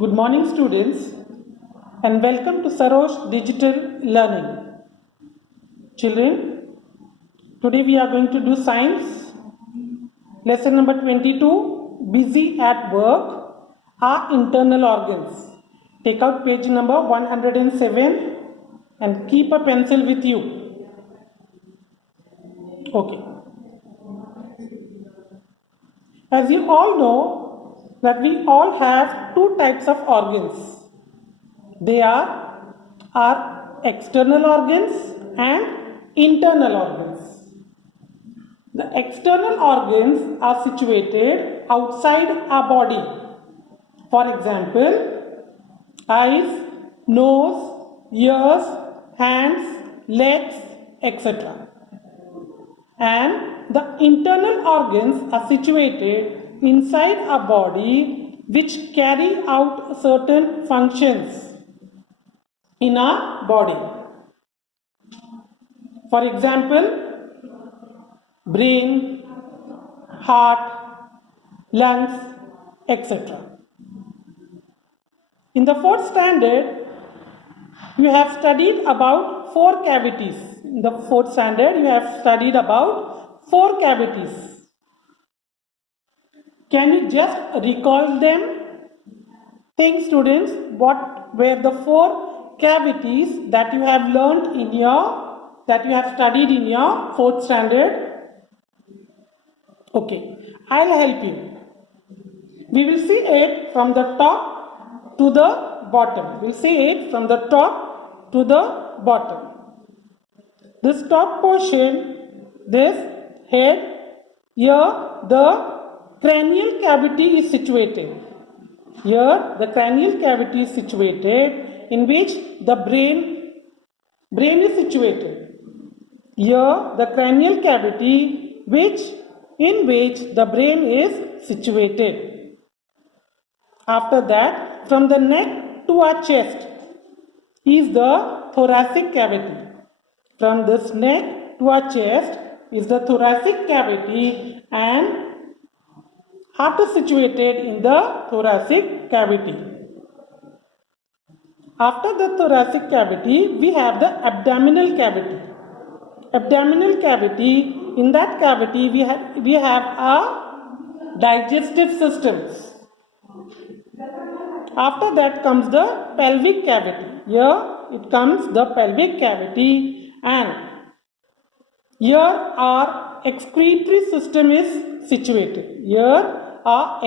Good morning, students, and welcome to Sarosh Digital Learning. Children, today we are going to do science. Lesson number 22, Busy at Work, Our Internal Organs. Take out page number 107 and keep a pencil with you. Okay. As you all know that we all have two types of organs. They are our external organs and internal organs. The external organs are situated outside our body. For example, eyes, nose, ears, hands, legs, etc. And the internal organs are situated inside our body, which carry out certain functions in our body. For example, brain, heart, lungs, etc. In the fourth standard, you have studied about four cavities. In the fourth standard, you have studied about four cavities. Can you just recall them? Think, students, what were the four cavities that you have learned in that you have studied in your fourth standard? Okay, I'll help you. We will see it from the top to the bottom. We'll see it from the top to the bottom. This top portion, this head, here the cranial cavity is situated. Here the cranial cavity is situated, in which the brain is situated. Here the cranial cavity in which the brain is situated. After that, from the neck to our chest is the thoracic cavity. From this neck to our chest is the thoracic cavity, and heart is situated in the thoracic cavity. After the thoracic cavity, we have the abdominal cavity. Abdominal cavity, in that cavity we have our digestive systems. After that comes the pelvic cavity. Here it comes the pelvic cavity, and here our excretory system is situated. Here our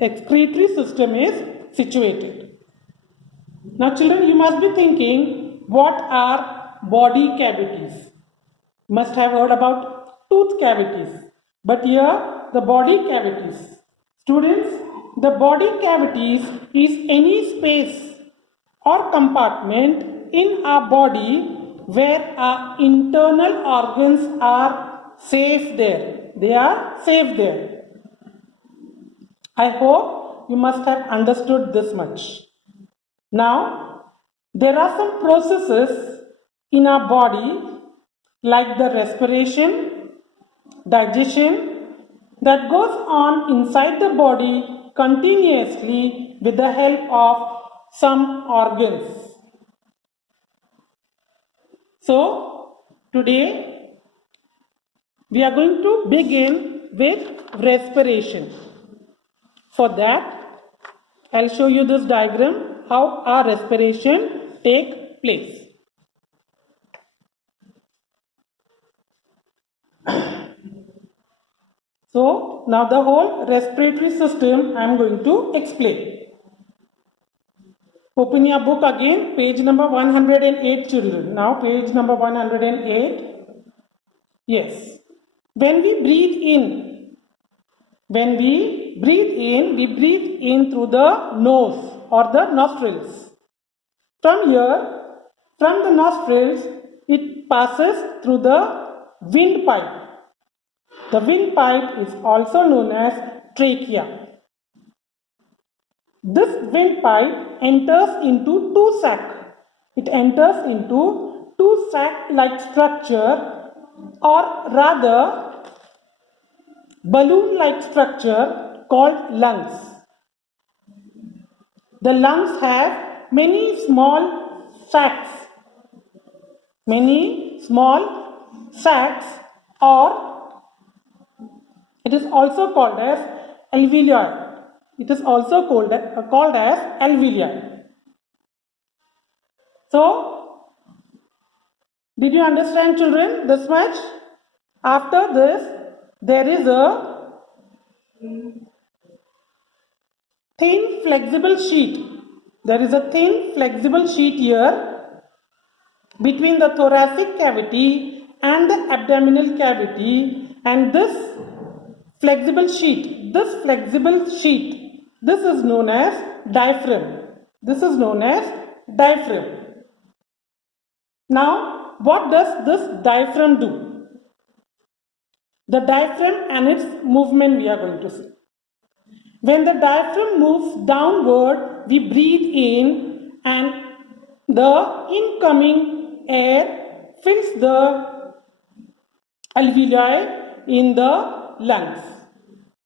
excretory system is situated. Now children, you must be thinking, what are body cavities? You must have heard about tooth cavities, but here the body cavities. Students, the body cavities is any space or compartment in our body where our internal organs are safe there. They are safe there. I hope you must have understood this much. Now, there are some processes in our body like the respiration, digestion, that goes on inside the body continuously with the help of some organs. So, today we are going to begin with respiration. For that, I'll show you this diagram, how our respiration take place. So, now the whole respiratory system I am going to explain. Open your book again, page number 108, children. Now, page number 108. Yes. When we breathe in, we breathe in through the nose or the nostrils. From here, from the nostrils, it passes through the windpipe. The windpipe is also known as trachea. This windpipe enters into two sacs. It enters into two sac-like structure, or rather balloon-like structure called lungs. The lungs have many small sacs, or it is also called as alveoli. It is also called as alveoli. So, did you understand, children, this much? After this, there is a thin flexible sheet. There is a thin flexible sheet here between the thoracic cavity and the abdominal cavity, and this flexible sheet, this is known as diaphragm. This is known as diaphragm. Now, what does this diaphragm do? The diaphragm and its movement we are going to see. When the diaphragm moves downward, we breathe in and the incoming air fills the alveoli in the lungs.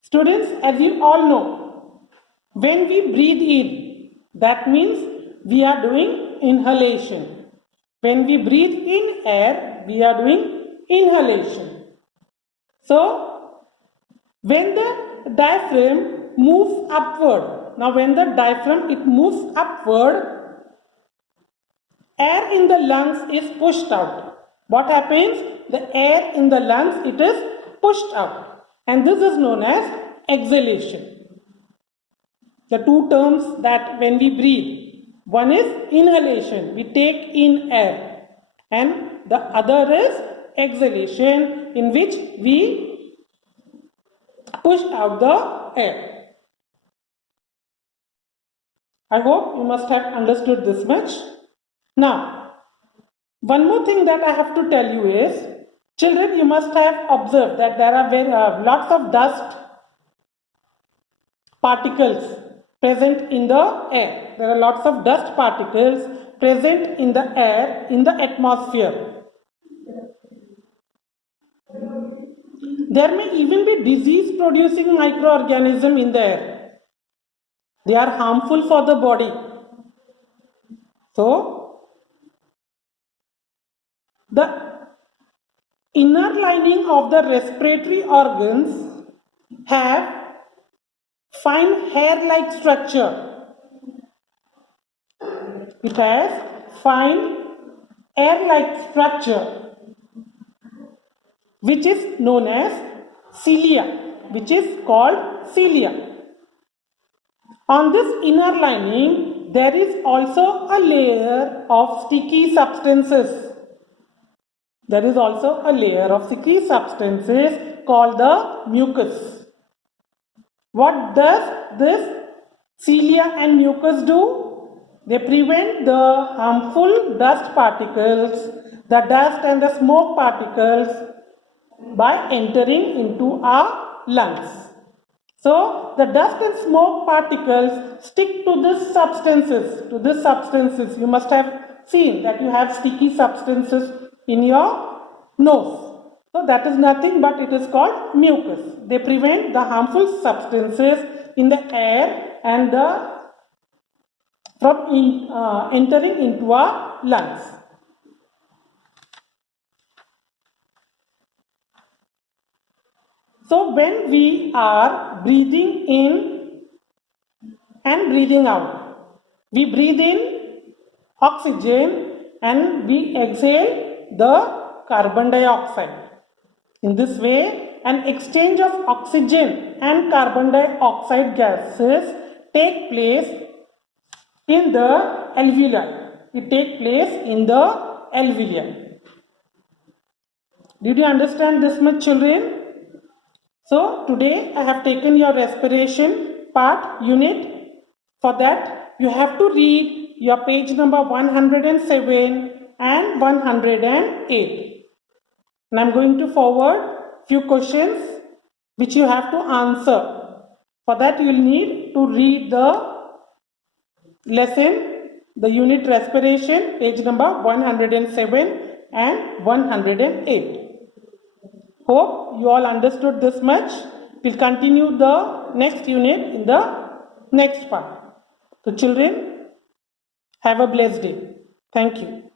Students, as you all know, when we breathe in, that means we are doing inhalation. When we breathe in air, we are doing inhalation. So, when the diaphragm moves upward, now when the diaphragm moves upward, air in the lungs is pushed out. What happens? The air in the lungs, it is pushed out, and this is known as exhalation. The two terms that when we breathe, one is inhalation, we take in air, and the other is exhalation, in which we push out the air. I hope you must have understood this much. Now, one more thing that I have to tell you is, children, you must have observed that there are lots of dust particles present in the air. There are lots of dust particles present in the air, in the atmosphere. There may even be disease-producing microorganisms in the air. They are harmful for the body. So, the inner lining of the respiratory organs have fine hair-like structure. It has fine hair-like structure, which is known as cilia, which is called cilia. On this inner lining, there is also a layer of sticky substances. There is also a layer of sticky substances called the mucus. What does this cilia and mucus do? They prevent the harmful dust particles, the dust and the smoke particles, by entering into our lungs. So, the dust and smoke particles stick to these substances. You must have seen that you have sticky substances in your nose. So, that is nothing but it is called mucus. They prevent the harmful substances in the air and from entering into our lungs. So, when we are breathing in and breathing out, we breathe in oxygen and we exhale the carbon dioxide. In this way, an exchange of oxygen and carbon dioxide gases take place in the alveoli. It takes place in the alveoli. Did you understand this much, children? So, today I have taken your respiration part unit. For that, you have to read your page number 107 and 108. And I am going to forward few questions which you have to answer. For that, you will need to read the lesson, the unit respiration, page number 107 and 108. Hope you all understood this much. We'll continue the next unit in the next part. So children, have a blessed day. Thank you.